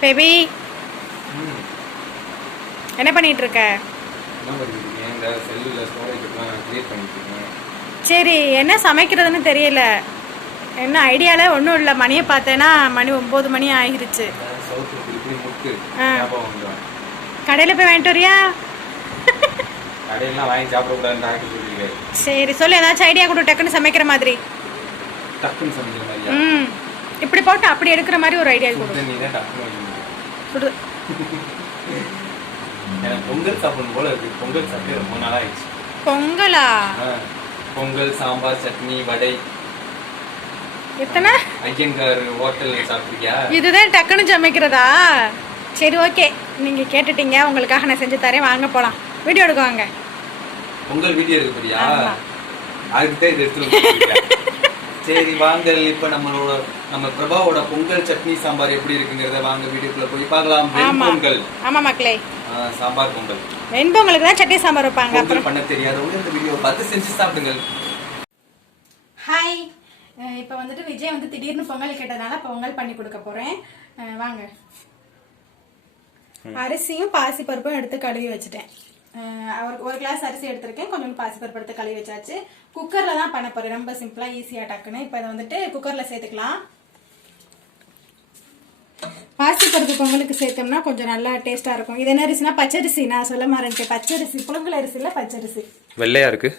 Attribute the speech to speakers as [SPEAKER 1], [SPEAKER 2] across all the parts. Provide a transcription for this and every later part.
[SPEAKER 1] Baby என்ன பண்ணிட்டு இருக்க சரி என்ன சமைக்கிறதுன்னு தெரியல. என்ன ஐடியாவில் ஒன்றும் இல்லை. மணியை பார்த்தேன்னா மணி ஒம்பது மணி ஆகிருச்சு. கடையில் போய் வாங்கிட்டு வரியா?
[SPEAKER 2] கடையெல்லாம் வாங்கி சாப்பிடக்கூடாதுன்னு டாக்டர் சொல்லியிருக்காரு.
[SPEAKER 1] சரி சொல்லு. ஏதாச்சும் ஐடியா கொடு. டக்குன்னு சமைக்கிற மாதிரி.
[SPEAKER 2] டக்குன்னு சமைக்கிற மாதிரியா?
[SPEAKER 1] ம். இப்படி போட்டு அப்படி எடுக்கிற மாதிரி ஒரு ஐடியா கொடு.
[SPEAKER 2] எனக்கு பொங்கல் சாப்பிடணும் போல இருக்கு. பொங்கல் சாப்பிட்டு ரொம்ப நாள் ஆயிடுச்சு
[SPEAKER 1] பொங்கலா.
[SPEAKER 2] பொங்கல் சாம்பார் சட்னி வடை.
[SPEAKER 1] எத்தனை?
[SPEAKER 2] ஐயங்கார் ஹோட்டல் சாப்பிட்ருக்கியா
[SPEAKER 1] இதுதான் டக்குன்னு சமைக்கிறதா? சரி ஓகே. நீங்கள் கேட்டுட்டீங்க. உங்களுக்காக நான் செஞ்சு தரேன். வாங்க போகலாம் வீடியோ எடுக்க வாங்க.
[SPEAKER 2] பொங்கல் வீடியோ இருக்கு போறியா. அதுக்கு தான் இது வந்திருக்கியா? சரி வாங்க இப்ப நம்மளோட நம்ம பிரபாவோட பொங்கல் சட்னி சாம்பார் எப்படி இருக்குங்கிறத வாங்க வீடியோக்குள்ள போய் பார்க்கலாம்.
[SPEAKER 1] ஆமா.
[SPEAKER 2] பொங்கல்.
[SPEAKER 1] ஆமாம் மக்களே.
[SPEAKER 2] சாம்பார் பொங்கல்.
[SPEAKER 1] வெண்பொங்கலுக்கு தான் சட்னி சாம்பார் வைப்பாங்க அப்புறம்.
[SPEAKER 2] பண்ண தெரியாதவங்க இந்த வீடியோ பார்த்து செஞ்சு சாப்பிடுங்க
[SPEAKER 1] ஹாய் இப்போ வந்துட்டு விஜய் வந்து திடீர்னு பொங்கல் கேட்டதுனால பொங்கல் பண்ணி கொடுக்க போகிறேன் வாங்க. அரிசியும் பாசிப்பருப்பும் எடுத்து கழுவி வச்சுட்டேன். அவருக்கு ஒரு கிளாஸ் அரிசி எடுத்திருக்கேன். கொஞ்சம் பாசிப்பருப்பு எடுத்து கழுவி வச்சாச்சு. குக்கரில் தான் பண்ண போகிறேன் ரொம்ப சிம்பிளாக ஈஸியாக டக்குன்னு. இப்போ இதை வந்துட்டு குக்கரில் சேர்த்துக்கலாம். பாசிப்பருப்பு பொங்கலுக்கு சேர்த்தோம்னா கொஞ்சம் நல்லா டேஸ்ட்டாக இருக்கும். இது என்ன அரிசினா? பச்சரிசி. நான் சொல்ல மறந்துட்டேன். பச்சரிசி. புழுங்கல் அரிசியில் பச்சரிசி.
[SPEAKER 2] வெள்ளையா இருக்கு.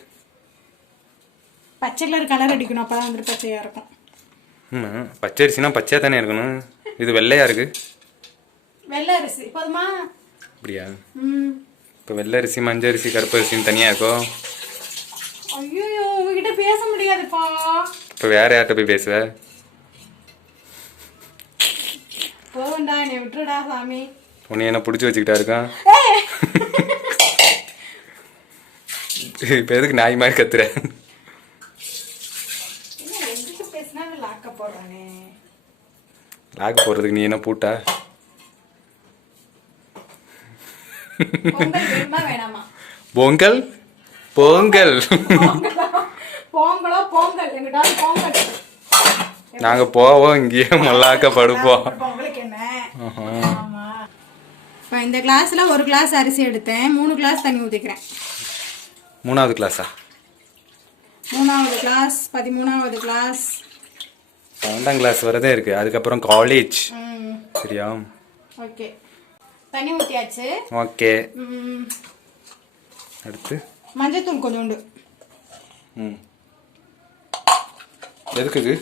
[SPEAKER 1] பச்சை கலர் கலர் அடிக்கணும். அப்போ தான் வந்துட்டு பச்சையாக இருக்கும்.
[SPEAKER 2] பச்சரிசினா பச்சையா தானே இருக்கணும். இது வெள்ளையா இருக்கு.
[SPEAKER 1] வெள்ளை அரிசி. போதுமா?
[SPEAKER 2] அப்படியா?
[SPEAKER 1] ம்.
[SPEAKER 2] இப்போ வெள்ளரிசி மஞ்சரிசி கருப்பரிசின்னு தனியா இருக்கோ?
[SPEAKER 1] ஐயோ உங்ககிட்ட பேச முடியாதுப்பா.
[SPEAKER 2] இப்போ வேற யார்கிட்ட போய் பேசுவ?
[SPEAKER 1] போதும்டா என்னை விட்டுருடா சாமி.
[SPEAKER 2] உன்னை என்ன பிடிச்சி வச்சுக்கிட்டா இருக்கான்! இப்போ எதுக்கு நாய் மாதிரி கத்துற? லாக் போடுறதுக்கு நீ என்ன பூட்டா?
[SPEAKER 1] பொங்கல்
[SPEAKER 2] பொங்கல்? பொங்கல்.
[SPEAKER 1] பொங்கலோ பொங்கல். எங்கிட்டாவது பொங்கல்.
[SPEAKER 2] நாங்க போவோம் இங்கேயே மல்லாக்க படுப்போம்
[SPEAKER 1] இப்போ இந்த கிளாஸ்ல ஒரு கிளாஸ் அரிசி எடுத்தேன். மூணு கிளாஸ் தண்ணி ஊற்றிக்கிறேன்
[SPEAKER 2] மூணாவது கிளாஸா?
[SPEAKER 1] மூணாவது கிளாஸ் பதிமூணாவது கிளாஸ்.
[SPEAKER 2] பன்னெண்டாம் கிளாஸ் வரதே இருக்கு. அதுக்கப்புறம் காலேஜ் சரியா?
[SPEAKER 1] ஓகே. தண்ணி ஊற்றியாச்சு
[SPEAKER 2] ஓகே. அடுத்து?
[SPEAKER 1] மஞ்சத்தூள் கொஞ்சோண்டு.
[SPEAKER 2] ம். எதுக்கு இது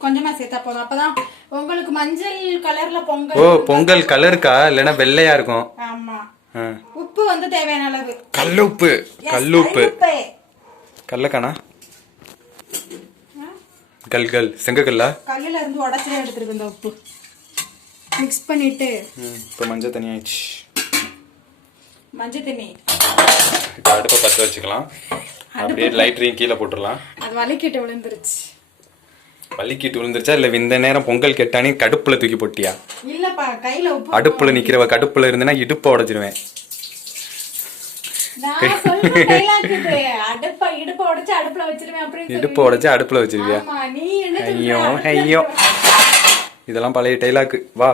[SPEAKER 1] கொஞ்சமா சேர்த்தா போதும். அப்பதான் உங்களுக்கு மஞ்சள் கலர்ல
[SPEAKER 2] ஓ
[SPEAKER 1] பொங்கல்
[SPEAKER 2] பொங்கல் கலருக்கா? இல்லைன்னா வெள்ளையா இருக்கும்.
[SPEAKER 1] ஆமா. உப்பு வந்து தேவையான அளவு.
[SPEAKER 2] கல்லுப்பு கல்லுப்பு. கல்லக்கானா? கல் கல். செங்கக்கல்லா
[SPEAKER 1] கல்லுல இருந்து உடச்சே எடுத்துருக்கு இந்த உப்பு. மிக்ஸ் பண்ணிட்டு.
[SPEAKER 2] இப்போ மஞ்சள் தண்ணி ஆயிடுச்சு.
[SPEAKER 1] மஞ்சள் தண்ணி.
[SPEAKER 2] இப்போ அடுப்பை பற்ற வச்சுக்கலாம். அப்படியே லைட்ரையும் கீழே போட்டுடலாம்.
[SPEAKER 1] அது வலிக்கிட்டு விழுந்துருச்சு.
[SPEAKER 2] வலிக்கிட்டு விழுந்துருச்சா? இல்லை இந்த நேரம் பொங்கல் கெட்டானே கடுப்புல தூக்கி போட்டியா?
[SPEAKER 1] இல்லப்பா கையில
[SPEAKER 2] அடுப்புல நிக்கிறவ கடுப்புல இருந்தேன்னா இடுப்பை.
[SPEAKER 1] அடுப்ப இடுப்ப உடைச்சு அடுப்புல
[SPEAKER 2] வச்சிருவியா? ஐயோ ஐயோ. இதெல்லாம் பழைய டைலாக்கு வா.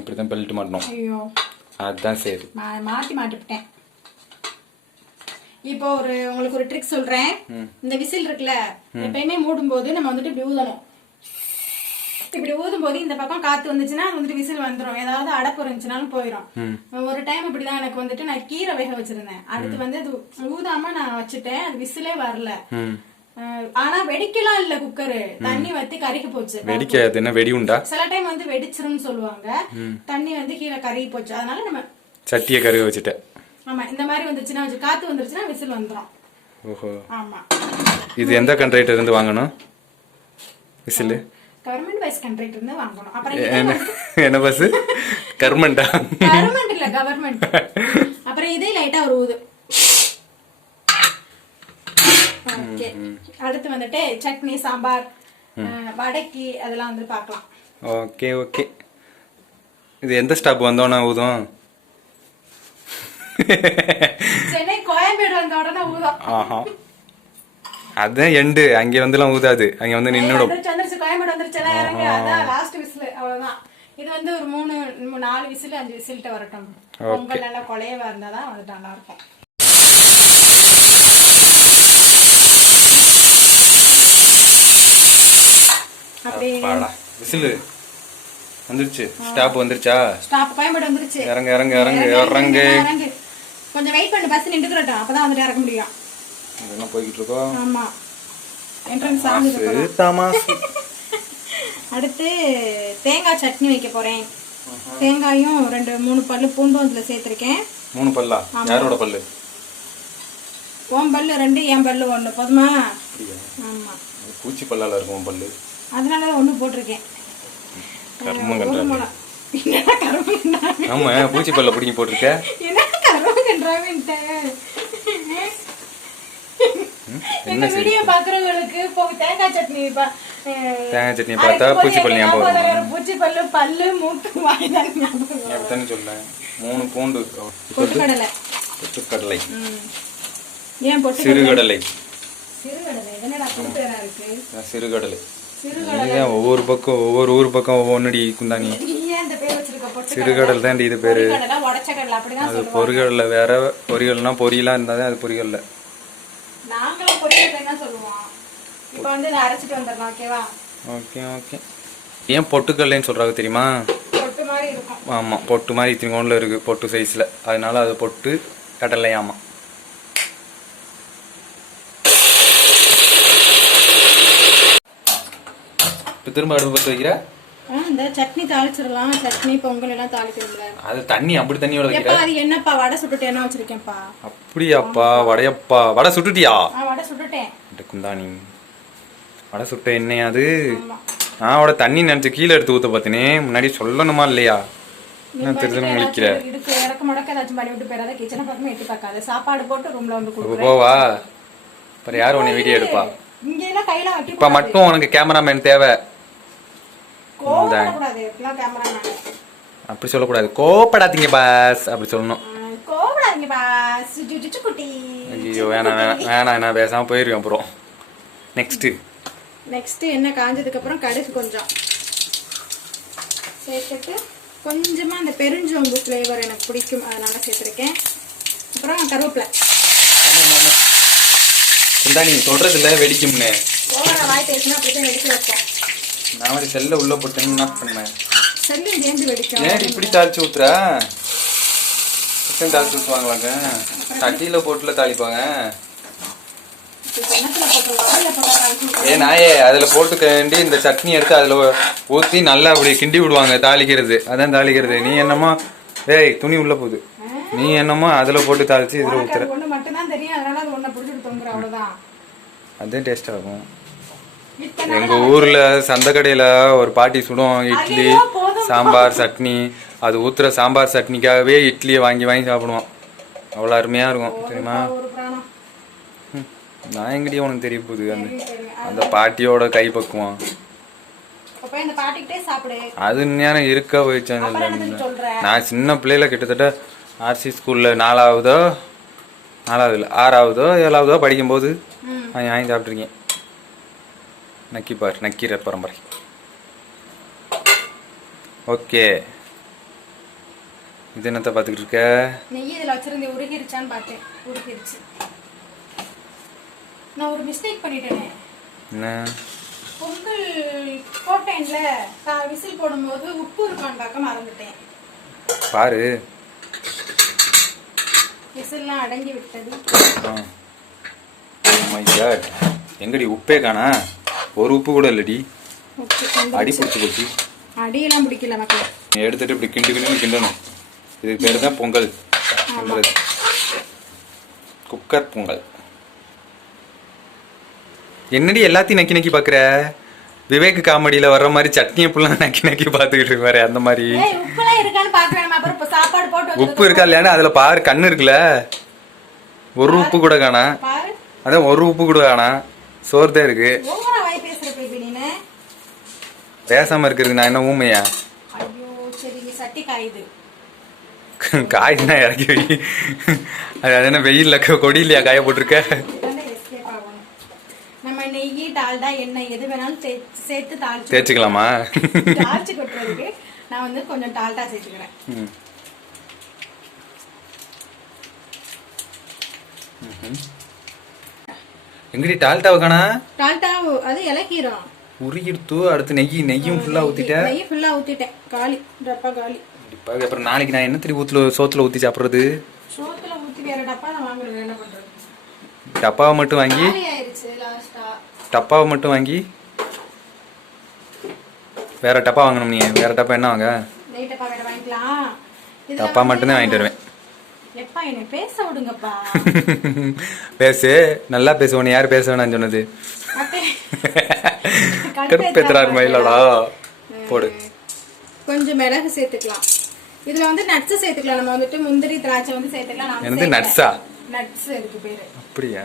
[SPEAKER 2] இப்படிதான் பெல்ட் மாட்டணும்.
[SPEAKER 1] ஐயோ.
[SPEAKER 2] அதுதான் சரி.
[SPEAKER 1] மாத்தி மாட்டிவிட்டேன். இப்போ ஒரு உங்களுக்கு ஒரு ட்ரிக் சொல்றேன். இந்த விசில் இருக்குல்ல எப்பயுமே மூடும் போது நம்ம வந்துட்டு இப்படி ஊதணும். இப்படி ஊதும் போது இந்த பக்கம் காத்து வந்துச்சுன்னா அது வந்துட்டு விசில் வந்துரும். ஏதாவது அடப்பு இருந்துச்சுனாலும் போயிடும் ஒரு டைம் இப்படிதான் எனக்கு வந்துட்டு நான் கீரை வேக வச்சிருந்தேன். அடுத்து வந்து அது ஊதாம நான் வச்சுட்டேன். அது விசிலே வரல. ஆனா வெடிக்கலாம் இல்ல குக்கரு. தண்ணி வத்தி கருகி போச்சு.
[SPEAKER 2] வெடிக்காது என்ன வெடி உண்டா
[SPEAKER 1] சில டைம் வந்து வெடிச்சிரும்னு சொல்லுவாங்க. தண்ணி வந்து கீழே கருகி போச்சு. அதனால நம்ம
[SPEAKER 2] சட்டியை கருக வச்சுட்டேன்
[SPEAKER 1] ஆமா இந்த மாதிரி வந்துச்சுன்னா காத்து வந்துருச்சுன்னா விசில் வந்துரும்.
[SPEAKER 2] ஓஹோ.
[SPEAKER 1] ஆமா.
[SPEAKER 2] இது எந்த கண்ட்ரைட்ட இருந்து வாங்கணும்? விசிலு?
[SPEAKER 1] கவர்மெண்ட் வைஸ் கண்ட்ராக்ட் இருந்து வாங்கணும். அப்புறம்
[SPEAKER 2] என்ன என்ன பஸ் கர்மண்டா
[SPEAKER 1] கவர்மெண்ட் இல்ல கவர்மெண்ட். அப்புறம் இதே லைட்டா ஒரு ஊது. ஓகே. அடுத்து வந்துட்டு சட்னி சாம்பார் வடைக்கு அதெல்லாம் வந்து பார்க்கலாம்.
[SPEAKER 2] Okay okay. இது எந்த ஸ்டாப் வந்தோன்னா ஊதும்?
[SPEAKER 1] சென்னை கோயம்பேடு வந்த உடனே ஊதம்.
[SPEAKER 2] ஆஹா. அதான் எண்டு. அங்கே வந்துலாம் ஊதாது. அங்கே வந்து நின்னுடும்.
[SPEAKER 1] வந்துருச்சு கோயம்பேடு வந்துருச்சு இறங்கு அதான் லாஸ்ட் விசில் அவ்வளவுதான். இது வந்து ஒரு மூணு நாலு விசில் அஞ்சு விசில்கிட்ட வரட்டும். பொங்கல் நல்லா குழையவா இருந்தாதான் வந்துட்டு நல்லா இருக்கும் அப்படியே
[SPEAKER 2] பாடா விசிலு. வந்துருச்சு. ஸ்டாப் வந்துருச்சா?
[SPEAKER 1] ஸ்டாப் கோயம்பேடு வந்துருச்சு.
[SPEAKER 2] இறங்க இறங்க இறங்க இறங்க
[SPEAKER 1] கொஞ்சம் வெயிட் பண்ணு பஸ் நின்றுக்கிறட்டும். அப்பதான் வந்துட்டு இறக்க முடியும்.
[SPEAKER 2] இதெல்லாம் போய்கிட்டு இருக்கோம்.
[SPEAKER 1] ஆமா. என்ட்ரன்ஸ் ஆகுது
[SPEAKER 2] தாமாஸ்
[SPEAKER 1] அடுத்து தேங்காய் சட்னி வைக்க போறேன். தேங்காயும் ரெண்டு மூணு பல்லு பூண்டும் அதுல சேர்த்திருக்கேன்.
[SPEAKER 2] மூணு பல்லா? யாரோட பல்லு?
[SPEAKER 1] உன் பல்லு ரெண்டு என் பல்லு ஒண்ணு. போதுமா? ஆமா.
[SPEAKER 2] பூச்சி பல்லால இருக்கும் உன் பல்லு.
[SPEAKER 1] அதனால ஒண்ணு போட்டிருக்கேன்.
[SPEAKER 2] கர்மம்
[SPEAKER 1] கரும்பு கண்டாங்க?
[SPEAKER 2] ஆமா பூச்சி பல்ல பிடிங்கி போட்டிருக்க?
[SPEAKER 1] என்ன கரும்பு கண்டாங்கன்ட்டு? எங்க வீடியோ பாக்குறவங்களுக்கு இப்போ தேங்காய் சட்னி
[SPEAKER 2] தேங்காய் சட்னி பார்த்தா பூச்சி பல்லு ஞாபகம்.
[SPEAKER 1] பூச்சி பல்லு பல்லு மூக்கு வாய் தான் ஞாபகம்
[SPEAKER 2] சொல்லேன் மூணு பூண்டு.
[SPEAKER 1] பொட்டுக்கடலை. ஏன் பொட்டு
[SPEAKER 2] சிறுகடலை.
[SPEAKER 1] சிறுகடலை. என்னடா புது பேரா இருக்கு?
[SPEAKER 2] அதான் சிறுகடலை.
[SPEAKER 1] சிறுகடலை
[SPEAKER 2] இதுதான் ஒவ்வொரு பக்கம் ஒவ்வொரு ஊர் பக்கம் ஒவ்வொன்றடி குந்தாணி
[SPEAKER 1] ஏன்
[SPEAKER 2] சிறுகடல் தான் இது பேரு. அது பொறிகடலை வேற பொரியல்னா பொரியலா இருந்தா தான் அது பொரியல்ல ஓகே ஓகே. ஏன் பொட்டுக்கடலைன்னு சொல்றாங்க தெரியுமா?
[SPEAKER 1] பொட்டு மாதிரி இருக்கும்.
[SPEAKER 2] ஆமா பொட்டு மாதிரி இத்தினோண்டில் இருக்கு பொட்டு சைஸ்ல அதனால அது பொட்டு கடலை திரும்ப அடுப்பு பற்ற வைக்கிற?
[SPEAKER 1] இந்த சட்னி தாளிச்சிடலாம். சட்னி பொங்கல் எல்லாம் தாளிக்கணும்ல.
[SPEAKER 2] அது தண்ணி அப்படி தண்ணியோட வைக்கிற?
[SPEAKER 1] அது என்னப்பா வடை சுட்டுட்டு என்ன வச்சிருக்கேன்ப்பா?
[SPEAKER 2] அப்படியாப்பா வடையப்பா. வடை சுட்டுட்டியா?
[SPEAKER 1] நான் வடை சுட்டுட்டேன்.
[SPEAKER 2] குந்தாணி. வடை சுட்ட எண்ணெயா அது. நான் அவட தண்ணி நினைச்சு கீழே எடுத்து ஊத்த பார்த்தேனே. முன்னாடி சொல்லணுமா இல்லையா? என்ன தெரிஞ்சு முடிக்கிற
[SPEAKER 1] இடுக்கு இறக்க முடக்க ஏதாச்சும் பண்ணி விட்டு போயிடாத. கிச்சனை பக்கமே எட்டி பார்க்காத. சாப்பாடு போட்டு ரூம்ல வந்து
[SPEAKER 2] இப்போ
[SPEAKER 1] கொடுக்குறேன்.
[SPEAKER 2] போவா? அப்புறம் யார் உன்னை வீடியோ எடுப்பா?
[SPEAKER 1] இங்க எல்லாம் கையில வட்டி
[SPEAKER 2] இப்ப மட்டும் உனக்கு கேமராமேன் தேவை. அப்படி சொல்லக்கூடாது. கோபப்படாதீங்க பாஸ். அப்படி சொல்லணும்.
[SPEAKER 1] கோவப்படாதீங்க
[SPEAKER 2] ஐயோ வேணாம் வேணாம் வேணாம் நான் பேசாம போயிருக்கேன் அப்புறம். நெக்ஸ்ட்
[SPEAKER 1] நெக்ஸ்ட் என்ன காஞ்சதுக்கு அப்புறம் கடுகு கொஞ்சம். சேர்த்துட்டு கொஞ்சமா அந்த பெருஞ்சோம்பு ஃப்ளேவர் எனக்கு பிடிக்கும். அதனால சேர்த்துருக்கேன். அப்புறம் கருவேப்பிலை.
[SPEAKER 2] இந்தா நீ சொல்றது இல்ல வெடிக்கும்னு.
[SPEAKER 1] ஓவரா வாய் பேசினா அப்படிதான் வெடிக்க வைப்போம்.
[SPEAKER 2] நான் ஒரு செல்ல உள்ள போட்டேன்னு என்ன பண்ணேன்
[SPEAKER 1] செல்லும் சேர்ந்து வெடிக்கும்
[SPEAKER 2] ஏன் இப்படி தாளிச்சு ஊத்துற? சிக்கன் தாளிச்சு ஊத்துவாங்களாங்க. சட்டியில போட்டுல தாளிப்பாங்க. ஏ நாயே அதுல போட்டு வேண்டி இந்த சட்னி எடுத்து அதுல ஊத்தி நல்லா அப்படி கிண்டி விடுவாங்க தாளிக்கிறது. அதான் தாளிக்கிறது. நீ என்னமோ ஏய் துணி உள்ள போகுது. நீ என்னமோ அதுல போட்டு தாளிச்சு இதுல
[SPEAKER 1] அவ்வளவுதான்.
[SPEAKER 2] அதே டேஸ்ட் ஆகும்.
[SPEAKER 1] இத்தனை
[SPEAKER 2] எங்க ஊர்ல சந்த கடையில ஒரு பாட்டி சுடும் இட்லி. சாம்பார் சட்னி. அது ஊத்துற சாம்பார் சட்னிக்காகவே இட்லியை வாங்கி வாங்கி சாப்பிடுவோம். அவ்வளோ அருமையா இருக்கும் தெரியுமா? நான் எங்கடி உனக்கு தெரிய போகுது? அந்த அந்த பாட்டியோட கை பக்குவம். அது நேரம் இருக்க போயிடுச்சு நான் சின்ன பிள்ளையில கிட்டத்தட்ட ஆர்சி ஸ்கூல்ல நாலாவதோ நாலாவது இல்லை ஆறாவதோ ஏழாவதோ படிக்கும்போது. வாங்கி வாங்கி சாப்பிட்ருக்கேன் நக்கிப்பார் நக்கீர பரம்பரை ஓகே. இது என்னத்த பார்த்துக்கிட்டு இருக்க?
[SPEAKER 1] நெய் இதுல வச்சிருந்து உருகிருச்சான்னு பார்த்தேன். உருகிருச்சு. நான் ஒரு மிஸ்டேக் பண்ணிட்டேனே.
[SPEAKER 2] என்ன?
[SPEAKER 1] பொங்கல் போட்டேன்ல நான் விசில் போடும்போது உப்பு இருக்கான்னு பார்க்க மறந்துட்டேன்.
[SPEAKER 2] பாரு.
[SPEAKER 1] விசில்லாம் அடங்கி விட்டது.
[SPEAKER 2] காட் எங்கடி உப்பே காணா? ஒரு உப்பு கூட இல்லடி. அடி. பிடிச்சி போச்சு.
[SPEAKER 1] அடியெல்லாம் பிடிக்கல மக்கள்.
[SPEAKER 2] நீ எடுத்துட்டு இப்படி கிண்டு கிண்டு கிண்டணும். இதுக்கு பேர் தான் பொங்கல். குக்கர் பொங்கல். என்னடி எல்லாத்தையும் நக்கி நக்கி பாக்குற? விவேக் காமெடியில வர்ற மாதிரி சட்னி புல்லாம் நக்கி நக்கி பாத்துக்கிட்டு இருப்பாரு அந்த மாதிரி. உப்பு இருக்கா இல்லையானு அதுல பாரு கண்ணு இருக்குல்ல. ஒரு உப்பு கூட காணா. அதான் ஒரு உப்பு கூட காணா. சோறு தான் இருக்கு
[SPEAKER 1] ஓவரா வாய் பேசுற பேபி நீனு
[SPEAKER 2] பேசாம இருக்கிறதுக்கு நான் என்ன ஊமையா? காய்னா இறக்கி வை. அது என்ன வெயில்ல கொடியிலையா காய போட்டிருக்க?
[SPEAKER 1] ஆகணும். டால்டா எண்ணெய் எது வேணாலும் சேர்த்து தாளிச்சு
[SPEAKER 2] தேய்ச்சிக்கலாமா?
[SPEAKER 1] தாளிச்சு கொட்டுறதுக்கு நான் வந்து கொஞ்சம் டால்டா சேர்த்துக்கிறேன்.
[SPEAKER 2] எங்கடி டால்டாவை காணா?
[SPEAKER 1] டால்டா அது இலக்கீரம்.
[SPEAKER 2] உருகிடுத்து அடுத்து நெய் நெய்யும் ஃபுல்லா ஊத்திட்ட.
[SPEAKER 1] நெய் ஃபுல்லா ஊத்திட்டேன். காலி டப்பா காலி.
[SPEAKER 2] கண்டிப்பா அப்புறம் நாளைக்கு நான் என்ன திரி ஊத்துல சோத்துல ஊத்தி சாப்பிடுறது?
[SPEAKER 1] சோத்துல ஊத்தி வேற டப்பா நான் வாங்குறது என்ன பண்றது.
[SPEAKER 2] டப்பாவை மட்டும் வாங்கி? டப்பாவை மட்டும் வாங்கி? வேற டப்பா வாங்கணும் நீ. வேற டப்பா என்ன வாங்க?
[SPEAKER 1] டப்பா
[SPEAKER 2] டப்பா மட்டும்தான் வாங்கிட்டு வருவேன்.
[SPEAKER 1] பேசு.
[SPEAKER 2] நல்லா பேசு. உன்னை யார் பேச வேணாம்னு சொன்னது? கருப்பேத்துறாரு மயிலடா. போடு.
[SPEAKER 1] கொஞ்சம் மிளகு சேர்த்துக்கலாம். இதுல வந்து நட்ஸ் சேர்த்துக்கலாம். நம்ம வந்துட்டு முந்திரி திராட்சை வந்து சேர்த்துக்கலாம்.
[SPEAKER 2] என்னது நட்ஸா
[SPEAKER 1] நட்ஸ் இருக்கு பேரு.
[SPEAKER 2] அப்படியா?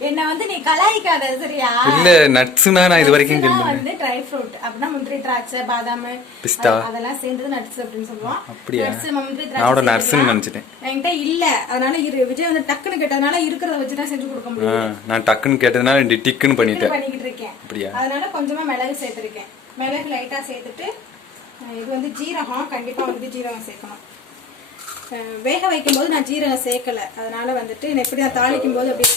[SPEAKER 1] என்ன வந்து நீ கலாய்க்காத சரியா?
[SPEAKER 2] இல்ல நட்ஸ்னா நான் இது வரைக்கும் கேள்வி
[SPEAKER 1] வந்து ட்ரை ஃப்ரூட் அப்படின்னா முந்திரி திராட்சை பாதாம்
[SPEAKER 2] பிஸ்தா.
[SPEAKER 1] அது- அதெல்லாம் சேர்ந்தது நட்ஸ் அப்படின்னு சொல்லுவோம்.
[SPEAKER 2] அப்படியா?
[SPEAKER 1] Nuts, முந்திரி
[SPEAKER 2] நான் கூட
[SPEAKER 1] திராட்சை
[SPEAKER 2] nuts ன்னு
[SPEAKER 1] சேர்த்துக்கலாம்.
[SPEAKER 2] நினைச்சிட்டேன்.
[SPEAKER 1] என்கிட்ட இல்ல. அதனால இரு விஜய் வந்து டக்குன்னு கேட்டதுனால இருக்கிறத வச்சு தான் செஞ்சு கொடுக்க முடியும்.
[SPEAKER 2] நான் டக்குன்னு கேட்டதுனால ரெண்டு டிக்குன்னு பண்ணிட்டேன்
[SPEAKER 1] பண்ணிக்கிட்டு இருக்கேன்.
[SPEAKER 2] அப்படியா?
[SPEAKER 1] அதனால கொஞ்சமா மிளகு சேர்த்திருக்கேன். மிளகு லைட்டா சேர்த்துட்டு இது வந்து ஜீரகம். கண்டிப்பா வந்து ஜீரகம் சேர்க்கணும். வேக வைக்கும் போது நான் ஜீரகம் சேர்க்கல. அதனால வந்துட்டு நான் எப்படி நான் தாளிக்கும் போது அப்படியே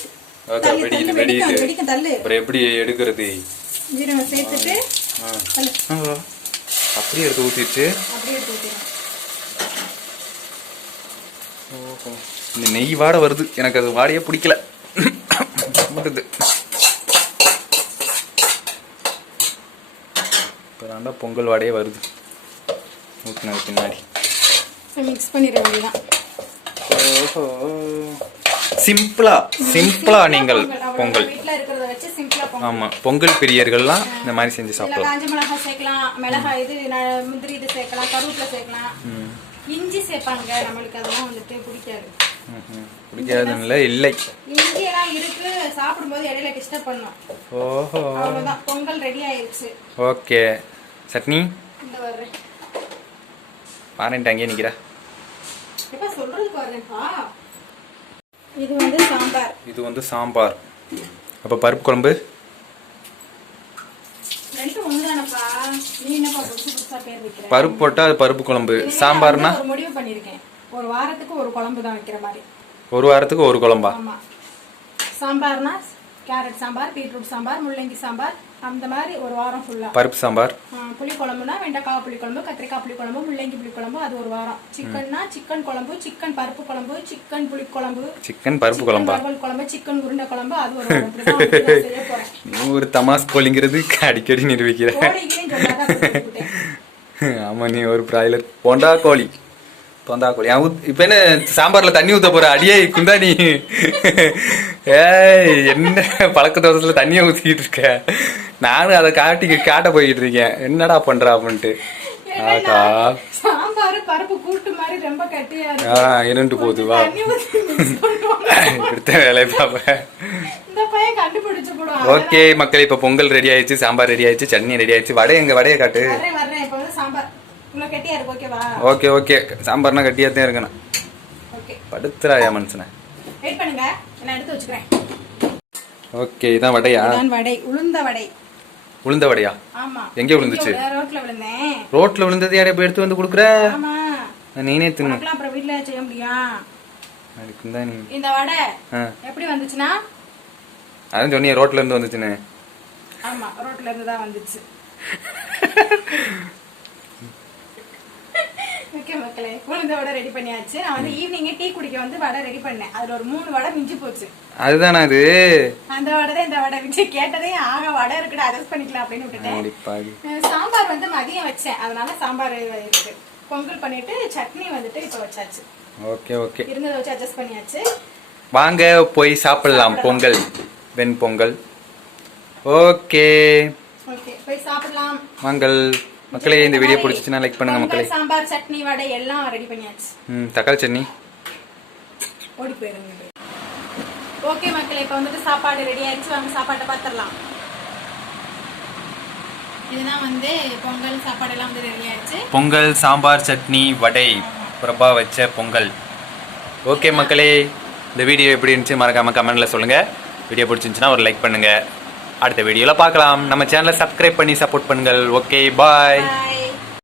[SPEAKER 2] ஓகே வெடிக்குது வெடிக்குது.
[SPEAKER 1] வெடிக்கும், தள்ளு.
[SPEAKER 2] அப்புறம் எப்படி எடுக்கிறது?
[SPEAKER 1] ஜீரகம் சேர்த்துட்டு
[SPEAKER 2] ஆ.
[SPEAKER 1] தள்ளு.
[SPEAKER 2] ஆ, அப்படியே எடுத்து ஊத்திடுச்சு
[SPEAKER 1] அப்படியே எடுத்து ஊத்திடணும்.
[SPEAKER 2] ஓஹோ. இந்த நெய் வாடை வருது. எனக்கு அது வாடையே பிடிக்கல. வருது இப்போ பொங்கல் வாடையே வருது. ஊற்றினது பின்னாடி.
[SPEAKER 1] மிக்ஸ் பண்ணிட வேண்டியதான்
[SPEAKER 2] ஓஹோ. சிம்பிளா சிம்பிளா நீங்கள் பொங்கல். ஆமா பொங்கல் பிரியர்கள்லாம் இந்த மாதிரி செஞ்சு சாப்பிடலாம்
[SPEAKER 1] காஞ்ச மிளகாய் சேர்க்கலாம் மிளகாய் இது முந்திரி இது சேர்க்கலாம் கருவேப்பிலை சேர்க்கலாம். இஞ்சி சேர்ப்பாங்க நம்மளுக்கு அதெல்லாம் வந்துட்டு பிடிக்காது.
[SPEAKER 2] பிடிக்காதுன்னு இல்லை
[SPEAKER 1] இஞ்சி எல்லாம் இருக்கு சாப்பிடும்போது இடையில டிஸ்டர்ப் பண்ணும்.
[SPEAKER 2] ஓஹோ.
[SPEAKER 1] அவ்வளவுதான் பொங்கல் ரெடி ஆயிருச்சு.
[SPEAKER 2] ஓகே. சட்னி?
[SPEAKER 1] இந்த வர்றேன்.
[SPEAKER 2] பாருன்ட்டு அங்கேயே நிக்கிறா.
[SPEAKER 1] எப்ப சொல்றதுக்கு வர்றேன்ப்பா இது வந்து சாம்பார்.
[SPEAKER 2] இது வந்து சாம்பார். அப்போ பருப்பு குழம்பு? பருப்பு போட்டால் அது பருப்பு குழம்பு. சாம்பார்னா?
[SPEAKER 1] முடிவு பண்ணிருக்கேன் ஒரு வாரத்துக்கு ஒரு குழம்பு தான் வைக்கிற மாதிரி.
[SPEAKER 2] ஒரு வாரத்துக்கு ஒரு குழம்பா?
[SPEAKER 1] சாம்பார்னா கேரட் சாம்பார் பீட்ரூட் சாம்பார் முள்ளங்கி சாம்பார் அந்த மாதிரி ஒரு வாரம் ஃபுல்லா
[SPEAKER 2] பருப்பு சாம்பார்.
[SPEAKER 1] புளி குழம்புனா வெண்டைக்காய் புளி குழம்பு கத்திரிக்காய் புளி குழம்பு முள்ளங்கி புளி குழம்பு அது ஒரு வாரம். சிக்கன்னா சிக்கன் குழம்பு சிக்கன் பருப்பு குழம்பு சிக்கன் புளி குழம்பு
[SPEAKER 2] சிக்கன் பருப்பு குழம்பா?
[SPEAKER 1] குழம்பு சிக்கன் உருண்டை குழம்பு அது ஒரு வாரம்.
[SPEAKER 2] ஒரு தமாஸ் கோழிங்கிறது அடிக்கடி நிரூபிக்கிற.
[SPEAKER 1] கோழிகளையும் சொல்லாதான் கொடுத்துட்டேன்.
[SPEAKER 2] ஆமா நீ ஒரு பிராய்லர் போண்டா கோழி. போண்டா கோழி அவன் ஊத்- இப்ப என்ன சாம்பார்ல தண்ணி ஊத்த போற? அடியே குந்தா நீ ஏய் என்ன பழக்க தோசத்துல தண்ணியை ஊத்திக்கிட்டு இருக்க? நானும் அதை காட்டி காட்ட போய்கிட்டு இருக்கேன். என்னடா பண்றா அப்படின்ட்டு. ஆகா ஆ இருண்டு போகுது வா. எடுத்த
[SPEAKER 1] கண்டுபிடிச்சு போடுவான்.
[SPEAKER 2] ஓகே மக்களே இப்ப பொங்கல் ரெடி ஆயிடுச்சு சாம்பார் ரெடி ஆயிடுச்சு சட்னி ரெடி ஆயிடுச்சு. வடை எங்க? வடையை காட்டு.
[SPEAKER 1] கட்டியா இருக்கு ஓகேவா
[SPEAKER 2] ஓகே ஓகே. சாம்பார்னா கட்டியாத்தான் இருக்கணும்.
[SPEAKER 1] ஓகே
[SPEAKER 2] படுத்துறாயா மனுஷனை.
[SPEAKER 1] வெயிட் பண்ணுங்க. நான் எடுத்து வச்சுக்கிறேன்.
[SPEAKER 2] ஓகே இதான் வடையா?
[SPEAKER 1] இதான் வடை. உளுந்த வடை.
[SPEAKER 2] உளுந்த வடையா?
[SPEAKER 1] ஆமா.
[SPEAKER 2] எங்க விழுந்துச்சு?
[SPEAKER 1] ரோட்ல விழுந்தேன்.
[SPEAKER 2] ரோட்ல விழுந்தது யாரையா போய் எடுத்து வந்து கொடுக்குற?
[SPEAKER 1] ஆமா.
[SPEAKER 2] நீனே தின்னு.
[SPEAKER 1] அப்புறம் வீட்ல செய்ய முடியும்
[SPEAKER 2] அதுக்கு தான் நீ
[SPEAKER 1] இந்த வடை எப்படி வந்துச்சுன்னா?
[SPEAKER 2] அதான் சொன்னியே ரோட்ல இருந்து வந்துச்சுன்னு.
[SPEAKER 1] ஆமா ரோட்ல இருந்து தான் வந்துச்சு. ஓகே மக்களே உளுந்த வடை ரெடி பண்ணியாச்சு. நான் வந்து ஈவினிங்கே டீ குடிக்க வந்து வடை ரெடி பண்ணேன். அதுல ஒரு மூணு வடை மிஞ்சி போச்சு.
[SPEAKER 2] அதுதானா அது?
[SPEAKER 1] அந்த வடை தான் இந்த வடை. மிஞ்சி கேட்டதே ஆக வடை இருக்குடா அட்ஜஸ்ட் பண்ணிக்கலாம் அப்படின்னு விட்டுட்டேன். சாம்பார் வந்து மதியம் வச்சேன். அதனால சாம்பார் இருக்கு. பொங்கல் பண்ணிட்டு சட்னி வந்துட்டு இப்ப வச்சாச்சு.
[SPEAKER 2] Okay okay.
[SPEAKER 1] இருந்ததை வச்சு அட்ஜஸ்ட் பண்ணியாச்சு.
[SPEAKER 2] வாங்க போய் சாப்பிடலாம். பொங்கல். வெண் பொங்கல். ஓகே.
[SPEAKER 1] ஓகே போய் சாப்பிடலாம்.
[SPEAKER 2] வாங்கள் மக்களே இந்த வீடியோ பிடிச்சிச்சுன்னா லைக் பண்ணுங்க மக்களே.
[SPEAKER 1] சாம்பார் சட்னி வடை எல்லாம் ரெடி பண்ணியாச்சு.
[SPEAKER 2] ம் தக்காளி சட்னி.
[SPEAKER 1] ஓடி போயிருங்க ஓகே மக்களே இப்போ வந்துட்டு சாப்பாடு ரெடி ஆயிடுச்சு. வாங்க சாப்பாட்டை பார்த்துடலாம் இதுதான் வந்து பொங்கல் சாப்பாடு எல்லாம் வந்து ரெடி ஆயிடுச்சு.
[SPEAKER 2] பொங்கல் சாம்பார் சட்னி வடை. பிரபா வச்ச பொங்கல். ஓகே மக்களே இந்த வீடியோ எப்படி இருந்துச்சு மறக்காம கமெண்ட்ல சொல்லுங்க. வீடியோ பிடிச்சிருந்துச்சுன்னா ஒரு லைக் பண்ணுங்க. அடுத்த வீடியோவில் பார்க்கலாம். நம்ம சேனலை சப்ஸ்கிரைப் பண்ணி சப்போர்ட் பண்ணுங்கள். Okay bye